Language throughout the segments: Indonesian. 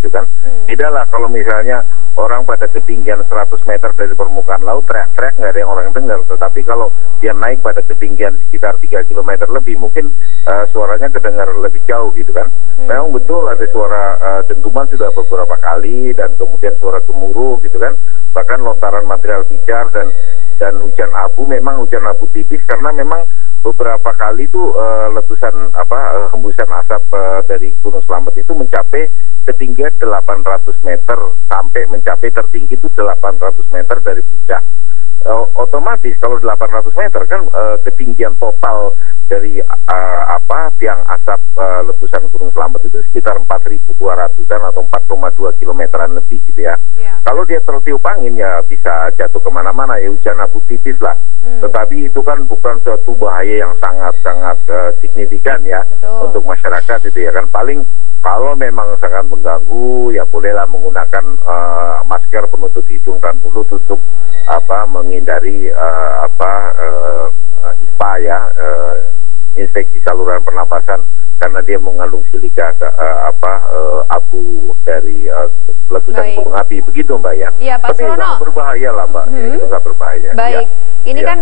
gitu kan. Beda lah kalau misalnya orang pada ketinggian 100 meter dari permukaan laut teriak-teriak nggak ada yang orang dengar. Tetapi kalau dia naik pada ketinggian sekitar 3 km lebih, mungkin suaranya kedengar lebih jauh gitu kan. Memang betul ada suara dentuman sudah beberapa kali, dan kemudian suara gemuruh gitu kan. Bahkan lontaran material pijar dan hujan abu, memang hujan abu tipis karena memang beberapa kali itu letusan hembusan asap dari Gunung Slamet itu mencapai ketinggian 800 meter sampai mencapai tertinggi itu 800 meter dari puncak. Otomatis kalau 800 meter kan ketinggian total dari tiang asap letusan Gunung Slamet itu sekitar 4.200-an atau 4,2 kilometeran lebih gitu ya. Kalau dia tertiup angin ya bisa jatuh kemana-mana, ya hujan abu tipis lah. Tetapi itu kan bukan suatu bahaya yang sangat-sangat signifikan ya. Untuk masyarakat itu ya kan. Paling kalau memang sangat mengganggu ya bolehlah menggunakan masker penutup hidung dan mulut untuk menghindari ISPA ya, infeksi saluran pernapasan, karena dia mengandung silika abu dari letusan gunung api, begitu Mbak ya. Iya Pak Tapi Surono, nggak berbahaya lah Mbak, nggak berbahaya. Baik, ini kan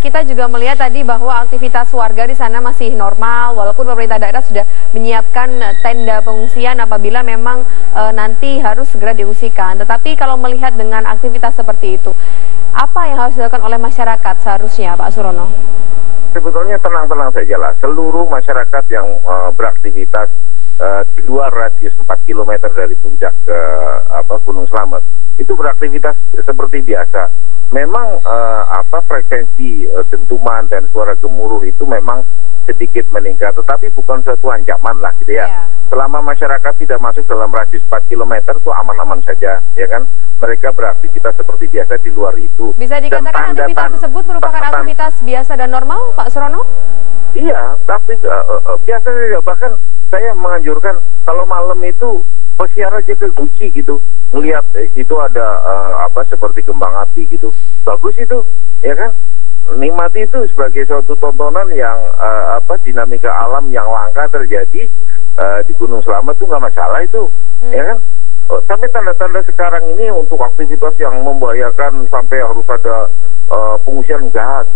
kita juga melihat tadi bahwa aktivitas warga di sana masih normal, walaupun pemerintah daerah sudah menyiapkan tenda pengungsian apabila memang nanti harus segera diungsikan. Tetapi kalau melihat dengan aktivitas seperti itu, apa yang harus dilakukan oleh masyarakat seharusnya Pak Surono? Sebetulnya tenang-tenang saja lah. Seluruh masyarakat yang beraktivitas di luar radius 4 km dari puncak Gunung Slamet itu beraktivitas seperti biasa. Memang frekuensi dentuman dan suara gemuruh itu memang sedikit meningkat, tetapi bukan suatu ancaman lah gitu ya. Selama masyarakat tidak masuk dalam radius 4 km itu aman-aman saja, ya kan. Mereka beraktivitas seperti biasa di luar itu. Bisa dikatakan aktivitas tersebut merupakan aktivitas biasa dan normal, Pak Surono? Iya, tapi biasa saja. Bahkan saya menganjurkan kalau malam itu pesiar aja ke Guci gitu, melihat itu ada seperti kembang api gitu, bagus itu, ya kan. Nikmati itu sebagai suatu tontonan yang dinamika alam yang langka terjadi di Gunung Slamet tuh nggak masalah itu, ya kan. Tapi tanda-tanda sekarang ini untuk aktivitas yang membahayakan sampai harus ada pengungsian enggak,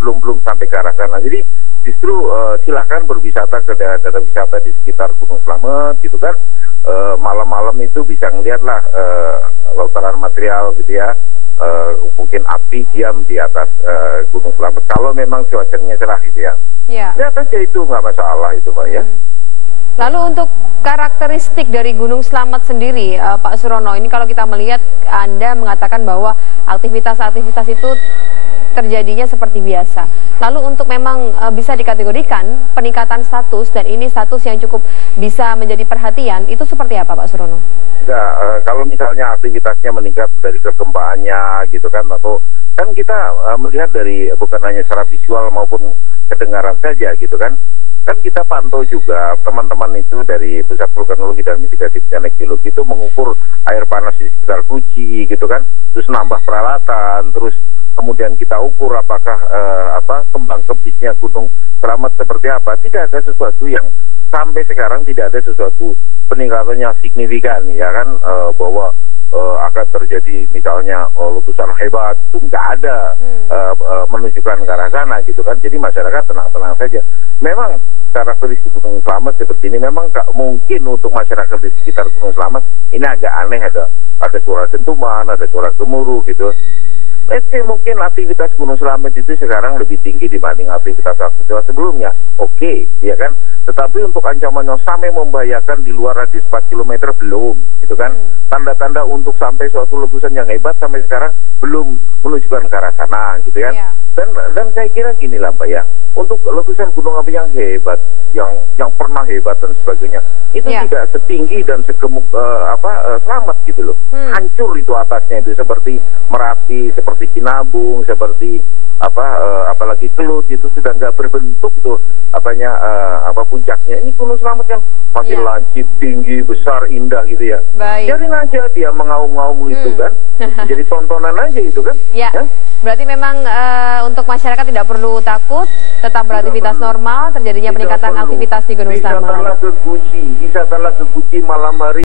belum sampai ke arah sana. Jadi justru silakan berwisata ke daerah wisata di sekitar Gunung Slamet gitu kan. Malam-malam itu bisa ngeliat lah lontaran material gitu ya. Mungkin api diam di atas Gunung Slamet kalau memang cuacanya cerah gitu ya. Lihat aja itu nggak masalah itu Mbak ya. Lalu untuk karakteristik dari Gunung Slamet sendiri, Pak Surono, ini kalau kita melihat Anda mengatakan bahwa aktivitas-aktivitas itu terjadinya seperti biasa. Lalu untuk memang bisa dikategorikan peningkatan status, dan ini status yang cukup bisa menjadi perhatian, itu seperti apa Pak Surono? Kalau misalnya aktivitasnya meningkat dari perkembangannya gitu kan, atau kan kita melihat dari bukan hanya secara visual maupun kedengaran saja gitu kan. Kan kita pantau juga teman-teman itu dari Pusat Vulkanologi dan Mitigasi Bencana Geologi itu mengukur air panas di sekitar Guci gitu kan, terus nambah peralatan, terus kemudian kita ukur apakah kembang kempisnya Gunung Slamet seperti apa. Tidak ada sesuatu yang sampai sekarang tidak ada sesuatu peningkatan yang signifikan ya kan, bahwa akan terjadi misalnya letusan hebat, itu nggak ada menunjukkan ke arah sana gitu kan. Jadi masyarakat tenang-tenang saja. Memang karakteristik Gunung Slamet seperti ini memang nggak mungkin untuk masyarakat di sekitar Gunung Slamet ini agak aneh, ada suara dentuman, ada suara gemuruh gitu. Let's say mungkin aktivitas Gunung Slamet itu sekarang lebih tinggi dibanding aktivitas sebelumnya. Oke, ya kan? Tetapi untuk ancaman yang sampai membahayakan di luar radius 4 km belum, gitu kan? Tanda-tanda untuk sampai suatu letusan yang hebat sampai sekarang belum menunjukkan ke arah sana, gitu kan? Dan saya kira gini lah Mbak ya, untuk letusan gunung api yang hebat, yang pernah hebat dan sebagainya, itu tidak setinggi dan segemuk Slamet gitu loh. Hancur itu atasnya itu, seperti Merapi, seperti Sinabung, seperti apalagi Kelut, itu sudah nggak berbentuk tuh puncaknya. Ini Gunung Slamet kan masih lancip, tinggi, besar, indah gitu ya. Biarin aja dia mengaum-ngaum gitu kan. Jadi tontonan aja itu kan. Berarti memang untuk masyarakat tidak perlu takut, tetap beraktivitas normal, terjadinya peningkatan aktivitas di Gunung Slamet. Wisatalah ke Guci malam hari.